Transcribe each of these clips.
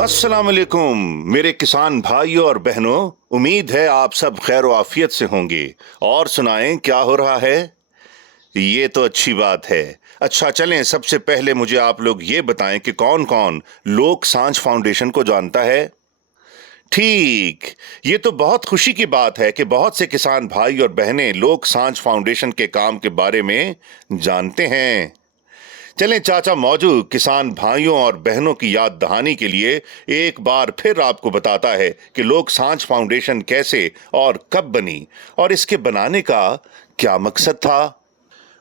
अस्सलाम वालेकुम मेरे किसान भाइयों और बहनों। उम्मीद है आप सब खैर व आफियत से होंगे। और सुनाएं क्या हो रहा है। ये तो अच्छी बात है। अच्छा चलें, सबसे पहले मुझे आप लोग ये बताएं कि कौन कौन लोक सांझ फाउंडेशन को जानता है। ठीक, ये तो बहुत खुशी की बात है कि बहुत से किसान भाई और बहनें लोक सांझ फाउंडेशन के काम के बारे में जानते हैं। चलें, चाचा मौजू किसान भाइयों और बहनों की याद दहानी के लिए एक बार फिर आपको बताता है कि लोक सांझ फाउंडेशन कैसे और कब बनी और इसके बनाने का क्या मकसद था।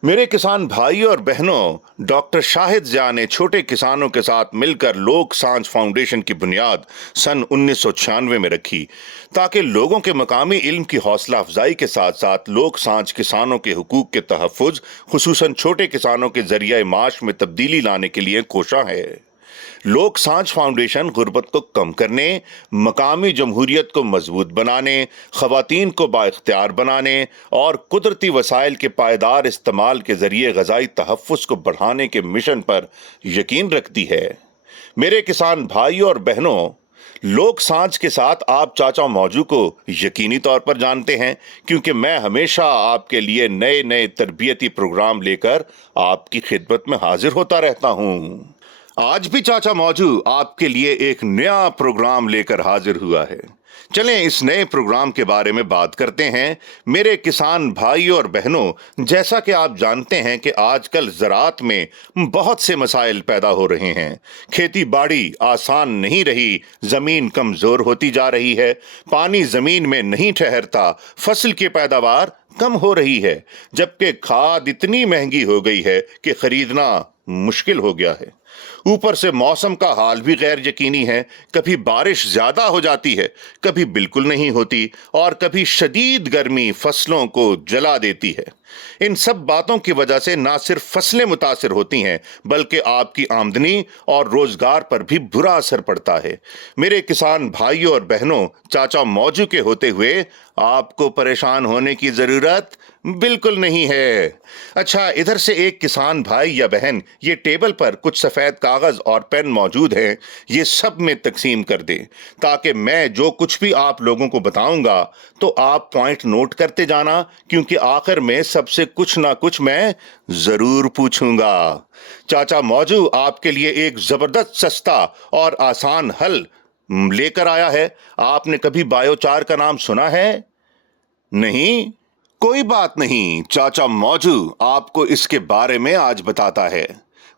मेरे किसान भाई और बहनों, डॉक्टर शाहिद जिया ने छोटे किसानों के साथ मिलकर लोक सांझ फाउंडेशन की बुनियाद सन 1996 में रखी ताकि लोगों के मकामी इल्म की हौसला अफजाई के साथ साथ लोक सांझ किसानों के हुकूक के तहफ़्फ़ुज़ खुसूसन छोटे किसानों के जरिए माश में तब्दीली लाने के लिए कोशा है। लोक सांझ फाउंडेशन गुर्बत को कम करने, मकामी जमहूरियत को मजबूत बनाने, खवातीन को बाइख्तियार बनाने और कुदरती वसाइल के पायदार इस्तेमाल के जरिए ग़ज़ाई तहफ़्फ़ुज़ को बढ़ाने के मिशन पर यकीन रखती है। मेरे किसान भाइयों और बहनों, लोक सांझ के साथ आप चाचा मौजू को यकीनी तौर पर जानते हैं क्योंकि मैं हमेशा आपके लिए नए नए तरबियती प्रोग्राम लेकर आपकी खिदमत में हाजिर होता रहता हूँ। आज भी चाचा मौजू आपके लिए एक नया प्रोग्राम लेकर हाजिर हुआ है। चलें इस नए प्रोग्राम के बारे में बात करते हैं। मेरे किसान भाइयों और बहनों, जैसा कि आप जानते हैं कि आजकल ज़राअत में बहुत से मसाइल पैदा हो रहे हैं। खेती बाड़ी आसान नहीं रही, ज़मीन कमज़ोर होती जा रही है, पानी ज़मीन में नहीं ठहरता, फसल की पैदावार कम हो रही है, जबकि खाद इतनी महंगी हो गई है कि खरीदना मुश्किल हो गया है। ऊपर से मौसम का हाल भी गैर यकीनी है। कभी बारिश ज्यादा हो जाती है, कभी बिल्कुल नहीं होती और कभी शदीद गर्मी फसलों को जला देती है। इन सब बातों की वजह से ना सिर्फ फसलें मुतासिर होती हैं बल्कि आपकी आमदनी और रोजगार पर भी बुरा असर पड़ता है। मेरे किसान भाइयों और बहनों, चाचा मौजू के होते हुए आपको परेशान होने की जरूरत बिल्कुल नहीं है। अच्छा, इधर से एक किसान भाई या बहन ये टेबल पर कुछ सफेद कागज और पेन मौजूद हैं, ये सब में तकसीम कर दें ताकि मैं जो कुछ भी आप लोगों को बताऊंगा तो आप पॉइंट नोट करते जाना, क्योंकि आखिर में सबसे कुछ ना कुछ मैं जरूर पूछूंगा। चाचा मौजू आपके लिए एक जबरदस्त सस्ता और आसान हल लेकर आया है। आपने कभी बायोचार का नाम सुना है? नहीं? कोई बात नहीं, चाचा मौजू आपको इसके बारे में आज बताता है।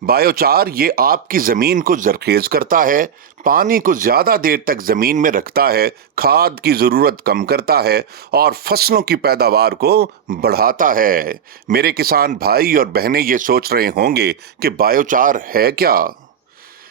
बायोचार ये आपकी जमीन को जरखेज करता है, पानी को ज्यादा देर तक जमीन में रखता है, खाद की जरूरत कम करता है और फसलों की पैदावार को बढ़ाता है। मेरे किसान भाई और बहनें ये सोच रहे होंगे कि बायोचार है क्या।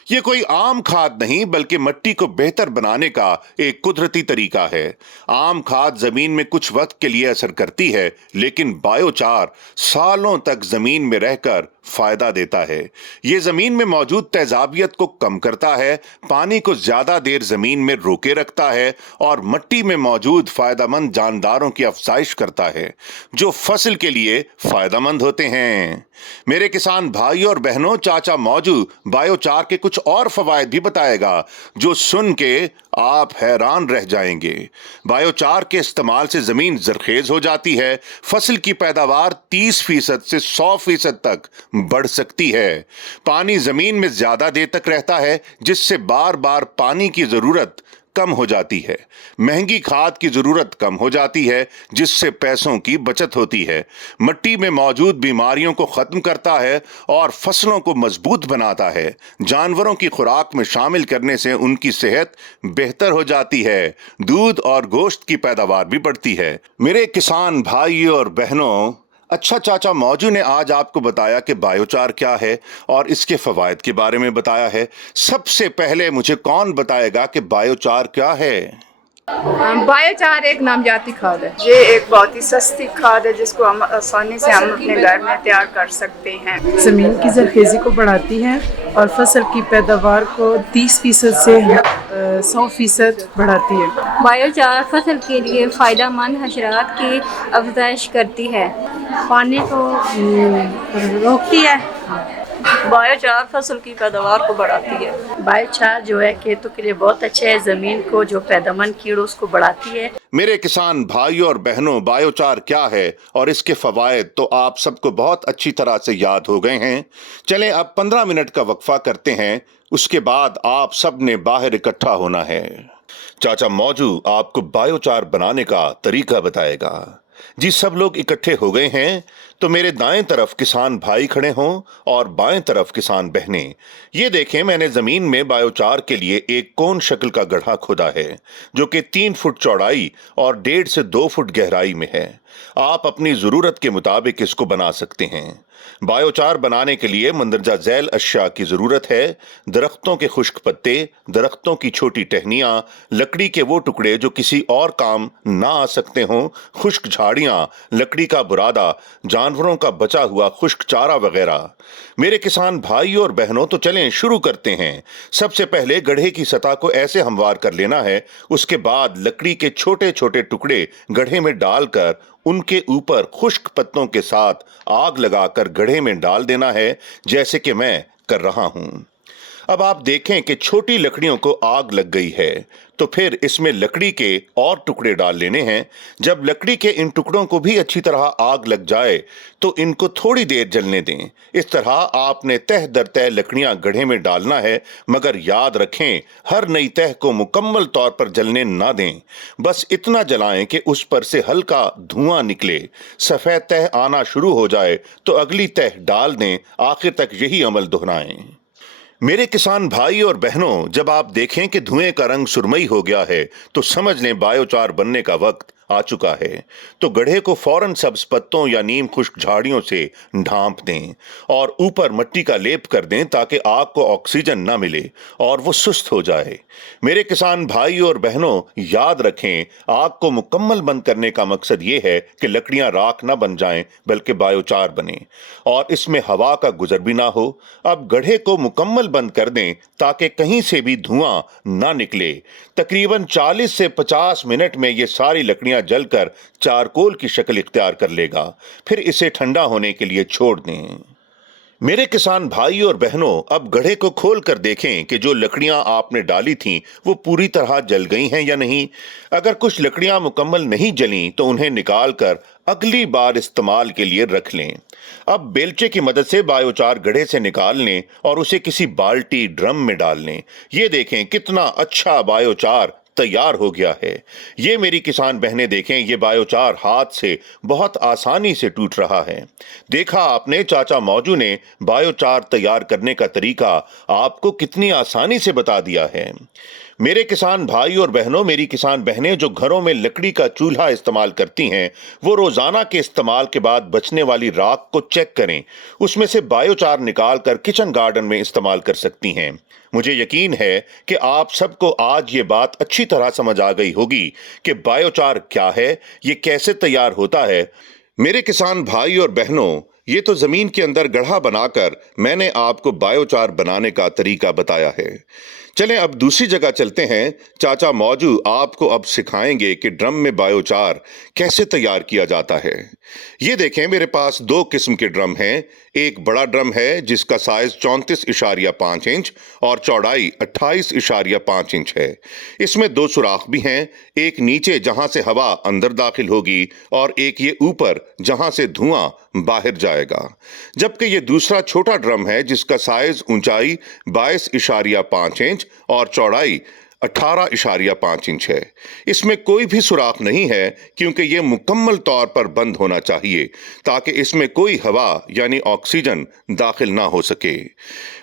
ये कोई आम खाद नहीं बल्कि मिट्टी को बेहतर बनाने का एक कुदरती तरीका है। आम खाद जमीन में कुछ वक्त के लिए असर करती है, लेकिन बायोचार सालों तक जमीन में रहकर फायदा देता है। ये जमीन में मौजूद तेजाबियत को कम करता है, पानी को ज्यादा देर जमीन में रोके रखता है और मिट्टी में मौजूद फायदेमंद जानदारों की अफजाइश करता है जो फसल के लिए फायदेमंद होते हैं। मेरे किसान भाइयों और बहनों, चाचा मौजू बायोचार के कुछ और फवायद भी बताएगा जो सुन के आप हैरान रह जाएंगे। बायोचार के इस्तेमाल से जमीन जरखेज हो जाती है, फसल की पैदावार 30% से 100% तक बढ़ सकती है, पानी जमीन में ज्यादा देर तक रहता है जिससे बार बार पानी की जरूरत कम हो जाती है, महंगी खाद की जरूरत कम हो जाती है जिससे पैसों की बचत होती है, मिट्टी में मौजूद बीमारियों को खत्म करता है और फसलों को मजबूत बनाता है, जानवरों की खुराक में शामिल करने से उनकी सेहत बेहतर हो जाती है, दूध और गोश्त की पैदावार भी बढ़ती है। मेरे किसान भाइयों और बहनों, अच्छा, चाचा मौजू ने आज आपको बताया कि बायोचार क्या है और इसके फवायद के बारे में बताया है। सबसे पहले मुझे कौन बताएगा कि बायोचार क्या है? बायोचार एक नामजाती खाद है। ये एक बहुत ही सस्ती खाद है जिसको हम आसानी से हम अपने घर में तैयार कर सकते हैं। ज़मीन की जरखेज़ी को बढ़ाती है और फसल की पैदावार को 30% से 100% बढ़ाती है। बायोचार फसल के लिए फ़ायदेमंद हशरात की अफजाइश करती है, पानी को रोकती है बायोचार फसल की पैदावार को बढ़ाती है। बायोचार जो है खेतों के लिए बहुत अच्छा है, ज़मीन को जो पैदामंद कीड़ों उसको बढ़ाती है। मेरे किसान भाइयों और बहनों, बायोचार क्या है और इसके फवायद तो आप सबको बहुत अच्छी तरह से याद हो गए हैं। चलें अब 15 मिनट का वक्फा करते हैं, उसके बाद आप सब ने बाहर इकट्ठा होना है। चाचा मौजू आपको बायोचार बनाने का तरीका बताएगा। जी, सब लोग इकट्ठे हो गए हैं तो मेरे दाएं तरफ किसान भाई खड़े हों और बाएं तरफ किसान बहनें। ये देखें, मैंने जमीन में बायोचार के लिए एक कोन शक्ल का गड्ढा खोदा है जो कि 3 फुट चौड़ाई और 1.5 से 2 फुट गहराई में है। आप अपनी जरूरत के मुताबिक इसको बना सकते हैं। बायोचार बनाने के लिए मंदरजा झैल अशिया की जरूरत है। दरख्तों के खुश्क पत्ते, दरख्तों की छोटी टहनियां, लकड़ी के वो टुकड़े जो किसी और काम ना आ सकते हों, खुश्क झाड़ियां, लकड़ी का बुरादा, जानवरों का बचा हुआ खुश्क चारा वगैरह। मेरे किसान भाइयों और बहनों, तो चलें शुरू करते हैं। सबसे पहले गड्ढे की सतह को ऐसे हमवार कर लेना है। उसके बाद लकड़ी के छोटे छोटे टुकड़े गड्ढे में डालकर उनके ऊपर खुश्क पत्तों के साथ आग लगाकर गड्ढे में डाल देना है, जैसे कि मैं कर रहा हूं। अब आप देखें कि छोटी लकड़ियों को आग लग गई है, तो फिर इसमें लकड़ी के और टुकड़े डाल लेने हैं। जब लकड़ी के इन टुकड़ों को भी अच्छी तरह आग लग जाए तो इनको थोड़ी देर जलने दें। इस तरह आपने तह दर तह लकड़ियां गड्ढे में डालना है, मगर याद रखें हर नई तह को मुकम्मल तौर पर जलने ना दें। बस इतना जलाएं कि उस पर से हल्का धुआं निकले। सफेद तह आना शुरू हो जाए तो अगली तह डाल दें। आखिर तक यही अमल दोहराएं। मेरे किसान भाई और बहनों, जब आप देखें कि धुएं का रंग सुरमई हो गया है तो समझ लें बायोचार बनने का वक्त आ चुका है। तो गड्ढे को फौरन सब्ज पत्तों या नीम खुश्क झाड़ियों से ढांप दें और ऊपर मिट्टी का लेप कर दें ताकि आग को ऑक्सीजन ना मिले और वो सुस्त हो जाए। मेरे किसान भाई और बहनों, याद रखें आग को मुकम्मल बंद करने का मकसद ये है कि लकड़ियां राख ना बन जाएं बल्कि बायोचार बने और इसमें हवा का गुजर भी ना हो। अब गड्ढे को मुकम्मल बंद कर दें ताकि कहीं से भी धुआं ना निकले। तकरीबन 40 से 50 मिनट में ये सारी लकड़ियां जलकर चारकोल की शक्ल इख्तियार कर लेगा। फिर इसे ठंडा होने के लिए छोड़ दें। मेरे किसान भाई और बहनों, अब गड्ढे को खोल कर देखें कि जो लकड़ियां आपने डाली थीं वो पूरी तरह जल गई हैं या नहीं। अगर कुछ लकड़ियां मुकम्मल नहीं जलीं तो उन्हें निकाल कर अगली बार इस्तेमाल के लिए रख लें। अब बेलचे की मदद से बायोचार गड्ढे से निकाल लें और उसे किसी बाल्टी ड्रम में डाल लें। ये देखें कितना अच्छा बायोचार तैयार हो गया है। ये मेरी किसान बहनें देखें, ये बायोचार हाथ से बहुत आसानी से टूट रहा है। देखा आपने, चाचा मौजू ने बायोचार तैयार करने का तरीका आपको कितनी आसानी से बता दिया है। मेरे किसान भाई और बहनों, मेरी किसान बहनें जो घरों में लकड़ी का चूल्हा इस्तेमाल करती हैं, वो रोजाना के इस्तेमाल के बाद बचने वाली राख को चेक करें। उसमें से बायोचार निकाल कर किचन गार्डन में इस्तेमाल कर सकती हैं। मुझे यकीन है कि आप सबको आज ये बात अच्छी तरह समझ आ गई होगी कि बायोचार क्या है, ये कैसे तैयार होता है। मेरे किसान भाई और बहनों, ये तो जमीन के अंदर गड्ढा बनाकर मैंने आपको बायोचार बनाने का तरीका बताया है। चलें अब दूसरी जगह चलते हैं। चाचा मौजू आपको अब सिखाएंगे कि ड्रम में बायोचार कैसे तैयार किया जाता है। ये देखें, मेरे पास 2 किस्म के ड्रम हैं। एक बड़ा ड्रम है जिसका साइज 34.5 इंच और चौड़ाई 28.5 इंच है। इसमें 2 सुराख भी हैं, एक नीचे जहां से हवा अंदर दाखिल होगी और एक ये ऊपर जहां से धुआं बाहर जाएगा। जबकि ये दूसरा छोटा ड्रम है जिसका साइज ऊंचाई 22.5 इंच और चौड़ाई 18.5 इंच है। इसमें कोई भी सुराख नहीं है क्योंकि यह मुकम्मल तौर पर बंद होना चाहिए ताकि इसमें कोई हवा यानी ऑक्सीजन दाखिल ना हो सके।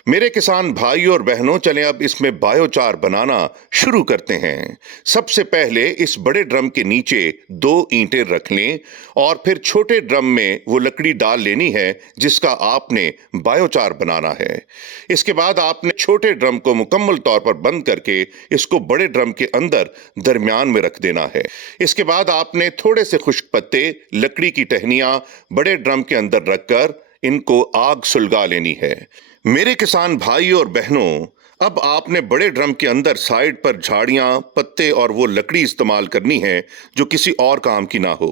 मेरे किसान भाइयों और बहनों, चलें अब इसमें बायोचार बनाना शुरू करते हैं। सबसे पहले इस बड़े ड्रम के नीचे 2 ईंटें रख लें और फिर छोटे ड्रम में वो लकड़ी डाल लेनी है जिसका आपने बायोचार बनाना है। इसके बाद आपने छोटे ड्रम को मुकम्मल तौर पर बंद करके इसको बड़े ड्रम के अंदर दरमियान में रख देना है। इसके बाद आपने थोड़े से खुश्क पत्ते, लकड़ी की टहनियां बड़े ड्रम के अंदर रखकर इनको आग सुलगा लेनी है। मेरे किसान भाइयों और बहनों, अब आपने बड़े ड्रम के अंदर साइड पर झाड़ियां, पत्ते और वो लकड़ी इस्तेमाल करनी है जो किसी और काम की ना हो।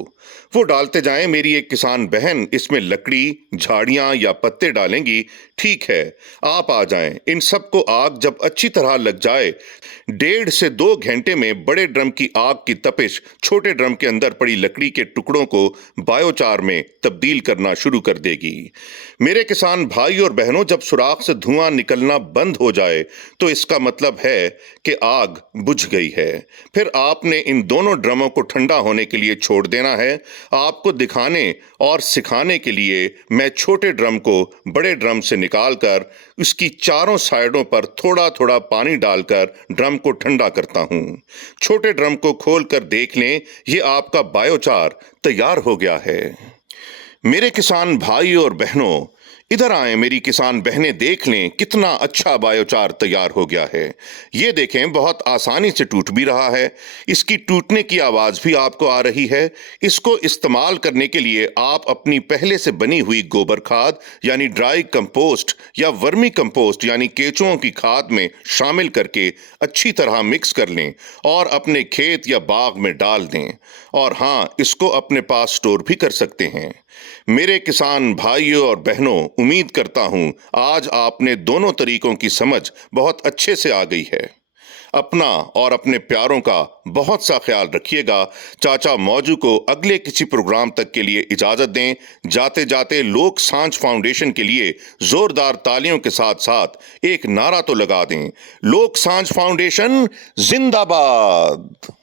वो डालते जाएं। मेरी एक किसान बहन इसमें लकड़ी, झाड़ियां या पत्ते डालेंगी। ठीक है, आप आ जाएं। इन सबको आग जब अच्छी तरह लग जाए, 1.5 से 2 घंटे में बड़े ड्रम की आग की तपिश छोटे ड्रम के अंदर पड़ी लकड़ी के टुकड़ों को बायोचार में तब्दील करना शुरू कर देगी। मेरे किसान भाई और बहनों, जब सुराख से धुआं निकलना बंद हो जाए तो इसका मतलब है कि आग बुझ गई है। फिर आपने इन दोनों ड्रमों को ठंडा होने के लिए छोड़ देना है। आपको दिखाने और सिखाने के लिए मैं छोटे ड्रम को बड़े ड्रम से निकालकर उसकी चारों साइडों पर थोड़ा थोड़ा पानी डालकर ड्रम को ठंडा करता हूं। छोटे ड्रम को खोलकर देख लें, ये आपका बायोचार तैयार हो गया है। मेरे किसान भाई और बहनों, इधर आए। मेरी किसान बहनें देख लें कितना अच्छा बायोचार तैयार हो गया है। ये देखें, बहुत आसानी से टूट भी रहा है। इसकी टूटने की आवाज भी आपको आ रही है। इसको इस्तेमाल करने के लिए आप अपनी पहले से बनी हुई गोबर खाद यानी ड्राई कंपोस्ट या वर्मी कंपोस्ट यानी केंचुओं की खाद में शामिल करके अच्छी तरह मिक्स कर लें और अपने खेत या बाग में डाल दें। और हाँ, इसको अपने पास स्टोर भी कर सकते हैं। मेरे किसान भाइयों और बहनों, उम्मीद करता हूं आज आपने दोनों तरीकों की समझ बहुत अच्छे से आ गई है। अपना और अपने प्यारों का बहुत सा ख्याल रखिएगा। चाचा मौजू को अगले किसी प्रोग्राम तक के लिए इजाजत दें। जाते जाते लोक सांझ फाउंडेशन के लिए जोरदार तालियों के साथ साथ एक नारा तो लगा दें, लोक सांझ फाउंडेशन जिंदाबाद।